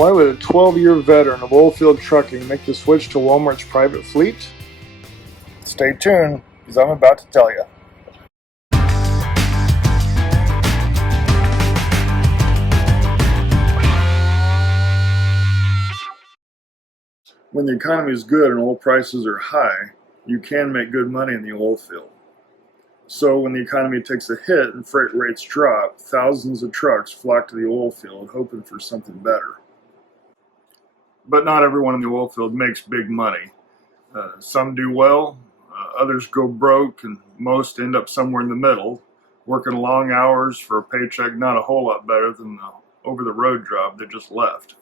Why would a 12-year veteran of Oilfield trucking make the switch to Walmart's private fleet? Stay tuned, because I'm about to tell you. When the economy is good and oil prices are high, you can make good money in the oil field. So when the economy takes a hit and freight rates drop, thousands of trucks flock to the oil field hoping for something better. But not everyone in the oil field makes big money. Some do well, others go broke, and most end up somewhere in the middle, working long hours for a paycheck not a whole lot better than the over-the-road job they just left.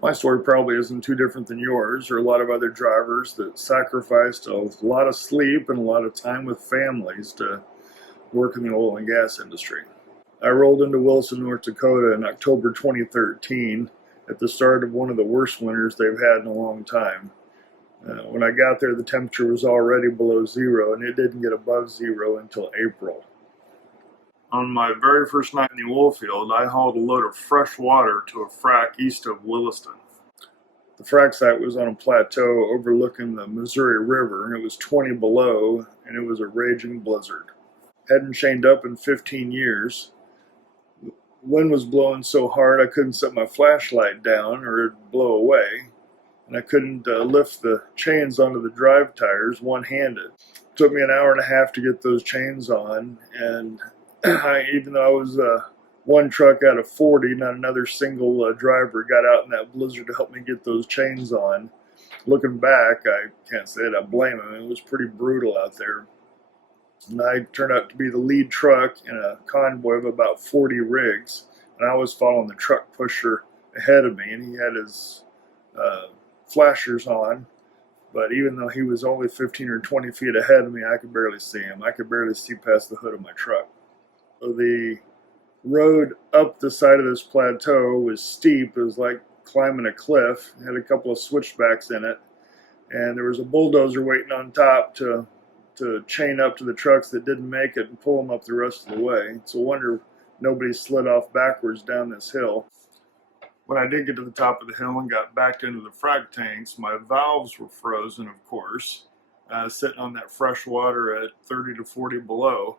My story probably isn't too different than yours or a lot of other drivers that sacrificed a lot of sleep and a lot of time with families to work in the oil and gas industry. I rolled into Wilson, North Dakota in October 2013 at the start of one of the worst winters they've had in a long time. When I got there, the temperature was already below zero, and it didn't get above zero until April. On my very first night in the oil field, I hauled a load of fresh water to a frac east of Williston. The frac site was on a plateau overlooking the Missouri River, and it was 20 below, and it was a raging blizzard. Hadn't chained up in 15 years. The wind was blowing so hard I couldn't set my flashlight down or it'd blow away, and I couldn't lift the chains onto the drive tires one-handed. It took me an hour and a half to get those chains on, and even though I was one truck out of 40, not another single driver got out in that blizzard to help me get those chains on. Looking back, I can't say that I blame him. It was pretty brutal out there. And I turned out to be the lead truck in a convoy of about 40 rigs, and I was following the truck pusher ahead of me, and he had his flashers on. But even though he was only 15 or 20 feet ahead of me, I could barely see him. I could barely see past the hood of my truck. The road up the side of this plateau was steep. It was like climbing a cliff. It had a couple of switchbacks in it. And there was a bulldozer waiting on top to chain up to the trucks that didn't make it and pull them up the rest of the way. It's a wonder nobody slid off backwards down this hill. When I did get to the top of the hill and got backed into the frac tanks, my valves were frozen, of course, sitting on that fresh water at 30 to 40 below.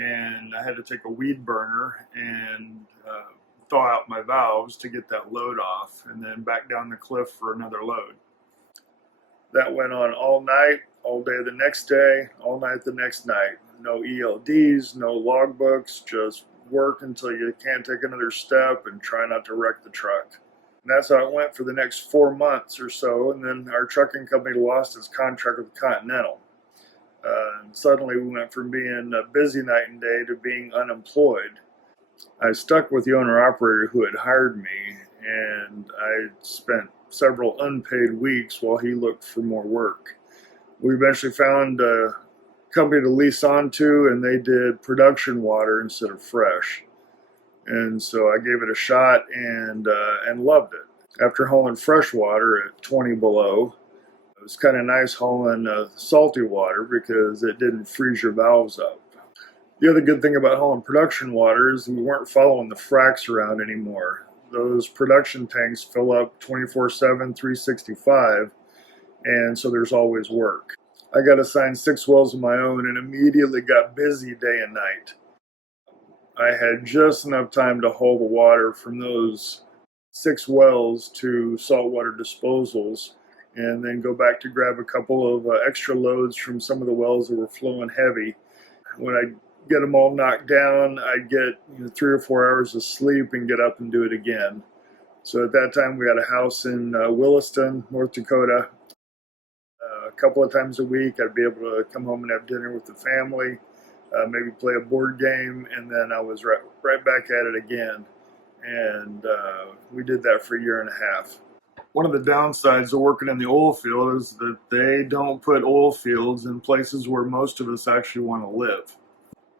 And I had to take a weed burner and thaw out my valves to get that load off, and then back down the cliff for another load. That went on all night, all day the next day, all night the next night. No ELDs, no logbooks, just work until you can't take another step and try not to wreck the truck. And that's how it went for the next 4 months or so, and then our trucking company lost its contract with Continental. And suddenly we went from being busy night and day to being unemployed. I stuck with the owner-operator who had hired me, and I spent several unpaid weeks while he looked for more work. We eventually found a company to lease onto, and they did production water instead of fresh. And so I gave it a shot and loved it. After hauling fresh water at 20 below, it was kind of nice hauling salty water because it didn't freeze your valves up. The other good thing about hauling production water is we weren't following the fracs around anymore. Those production tanks fill up 24/7, 365, and so there's always work. I got assigned 6 wells of my own and immediately got busy day and night. I had just enough time to haul the water from those 6 wells to saltwater disposals, and then go back to grab a couple of extra loads from some of the wells that were flowing heavy. When I get them all knocked down, I'd get 3 or 4 hours of sleep and get up and do it again. So at that time, we had a house in Williston, North Dakota. A couple of times a week, I'd be able to come home and have dinner with the family, maybe play a board game, and then I was right back at it again. And we did that for a year and a half. One of the downsides of working in the oil field is that they don't put oil fields in places where most of us actually want to live.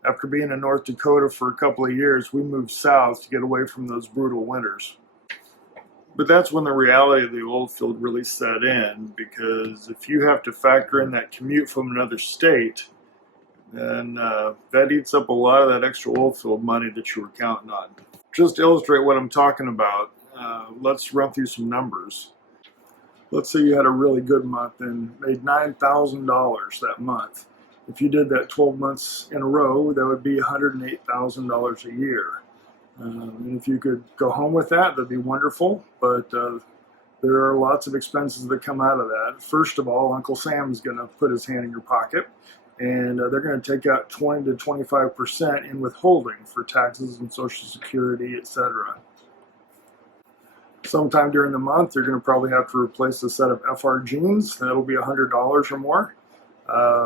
After being in North Dakota for a couple of years, we moved south to get away from those brutal winters. But that's when the reality of the oil field really set in, because if you have to factor in that commute from another state, then that eats up a lot of that extra oil field money that you were counting on. Just to illustrate what I'm talking about, Let's run through some numbers. Let's say you had a really good month and made $9,000 that month. If you did that 12 months in a row, that would be $108,000 a year. And if you could go home with that, that'd be wonderful. But there are lots of expenses that come out of that. First of all, Uncle Sam's going to put his hand in your pocket, and they're going to take out 20 to 25% in withholding for taxes and Social Security, etc. Sometime during the month, you're going to probably have to replace a set of FR jeans. That'll be $100 or more.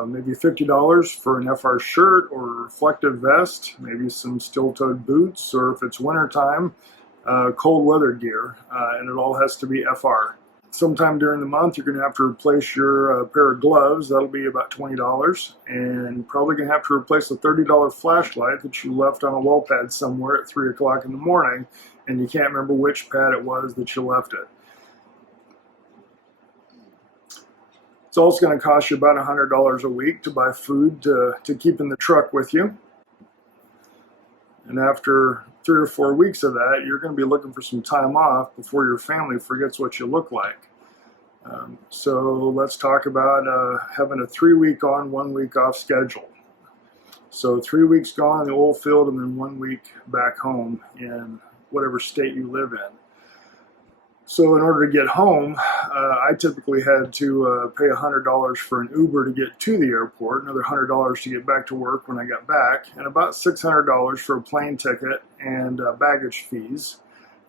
Maybe $50 for an FR shirt or reflective vest, maybe some steel-toed boots, or if it's wintertime, cold weather gear, and it all has to be FR. Sometime during the month, you're going to have to replace your pair of gloves. That'll be about $20, and you're probably going to have to replace a $30 flashlight that you left on a wall pad somewhere at 3 o'clock in the morning, and you can't remember which pad it was that you left it. It's also going to cost you about $100 a week to buy food to keep in the truck with you. And after 3 or 4 weeks of that, you're going to be looking for some time off before your family forgets what you look like. So let's talk about having a 3-week on, 1 week off schedule. So 3 weeks gone in the oil field and then 1 week back home in whatever state you live in. So in order to get home, I typically had to pay $100 for an Uber to get to the airport, another $100 to get back to work when I got back, and about $600 for a plane ticket and baggage fees.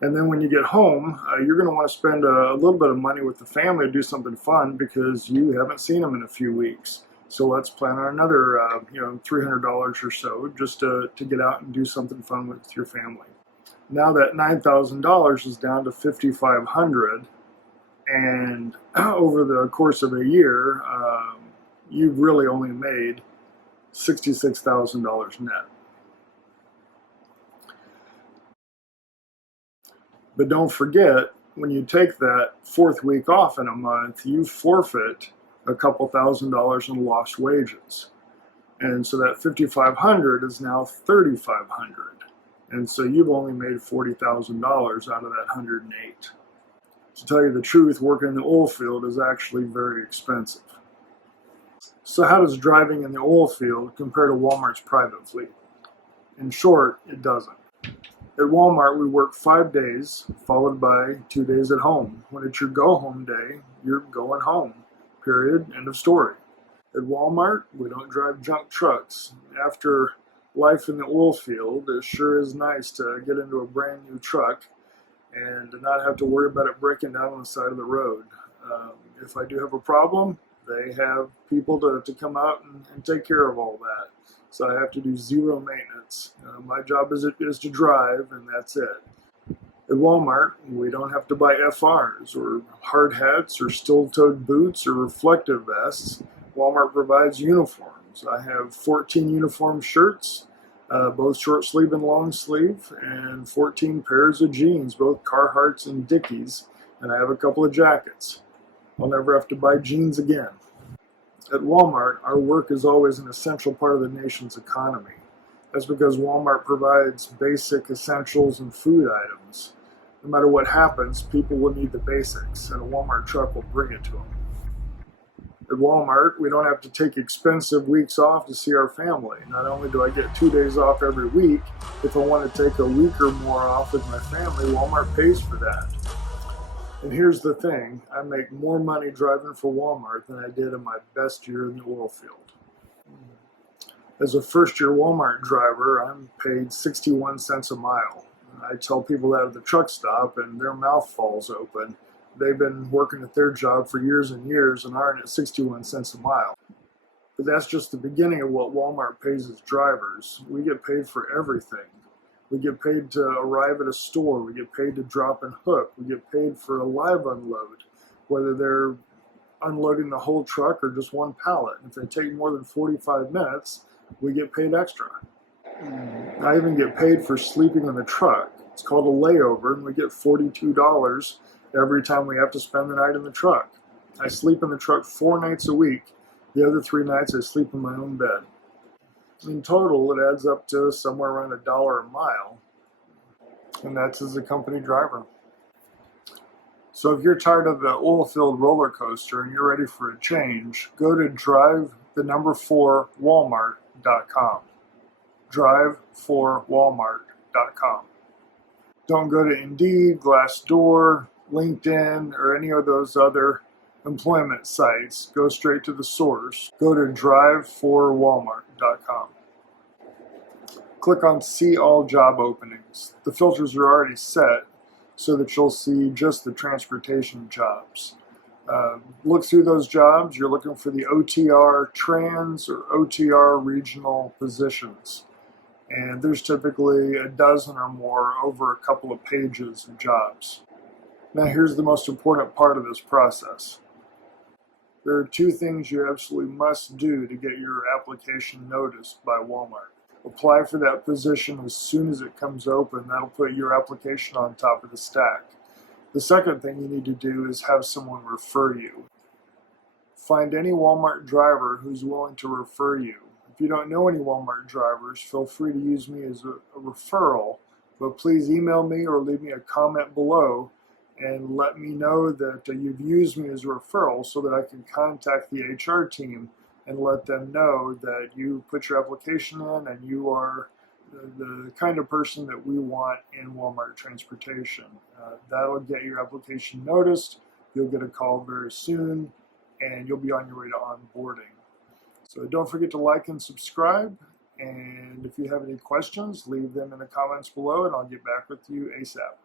And then when you get home, you're going to want to spend a little bit of money with the family to do something fun because you haven't seen them in a few weeks. So let's plan on another $300 or so just to get out and do something fun with your family. Now that $9,000 is down to $5,500, and over the course of a year, you've really only made $66,000 net. But don't forget, when you take that 4th week off in a month, you forfeit a couple $1,000s in lost wages. And so that $5,500 is now $3,500. And so you've only made $40,000 out of that 108. To tell you the truth, working in the oil field is actually very expensive. So how does driving in the oil field compare to Walmart's private fleet? In short, it doesn't. At Walmart, we work 5 days, followed by 2 days at home. When it's your go-home day, you're going home. Period. End of story. At Walmart, we don't drive junk trucks. After life in the oil field, it sure is nice to get into a brand new truck and to not have to worry about it breaking down on the side of the road. If I do have a problem, they have people to come out and take care of all that. So I have to do zero maintenance. My job is to drive, and that's it. At Walmart, we don't have to buy FRs or hard hats or steel-toed boots or reflective vests. Walmart provides uniforms. I have 14 uniform shirts, both short sleeve and long sleeve, and 14 pairs of jeans, both Carhartts and Dickies, and I have a couple of jackets. I'll never have to buy jeans again. At Walmart, our work is always an essential part of the nation's economy. That's because Walmart provides basic essentials and food items. No matter what happens, people will need the basics, and a Walmart truck will bring it to them. At Walmart, we don't have to take expensive weeks off to see our family. Not only do I get 2 days off every week, if I want to take a week or more off with my family, Walmart pays for that. And here's the thing, I make more money driving for Walmart than I did in my best year in the oil field. As a first-year Walmart driver, I'm paid 61 cents a mile. I tell people that at the truck stop and their mouth falls open. They've been working at their job for years and years and aren't at 61 cents a mile. But that's just the beginning of what Walmart pays its drivers. We get paid for everything. We get paid to arrive at a store. We get paid to drop and hook. We get paid for a live unload, whether they're unloading the whole truck or just one pallet. If they take more than 45 minutes, we get paid extra. I even get paid for sleeping in the truck. It's called a layover, and we get $42 every time we have to spend the night in the truck. I sleep in the truck 4 nights a week. The other 3 nights I sleep in my own bed. In total, it adds up to somewhere around $1 a mile, and that's as a company driver. So if you're tired of the Oilfield roller coaster and you're ready for a change, go to drive4walmart.com. Drive4walmart.com. Don't go to Indeed, Glassdoor, LinkedIn, or any of those other employment sites. Go straight to the source. Go to drive4walmart.com. Click on See All Job Openings. The filters are already set so that you'll see just the transportation jobs. Look through those jobs. You're looking for the OTR trans or OTR regional positions. And there's typically a dozen or more over a couple of pages of jobs. Now here's the most important part of this process. There are two things you absolutely must do to get your application noticed by Walmart. Apply for that position as soon as it comes open. That'll put your application on top of the stack. The second thing you need to do is have someone refer you. Find any Walmart driver who's willing to refer you. If you don't know any Walmart drivers, feel free to use me as a referral, but please email me or leave me a comment below and let me know that you've used me as a referral so that I can contact the HR team and let them know that you put your application in and you are the kind of person that we want in Walmart transportation. That'll get your application noticed. You'll get a call very soon and you'll be on your way to onboarding. So don't forget to like and subscribe. And if you have any questions, leave them in the comments below and I'll get back with you ASAP.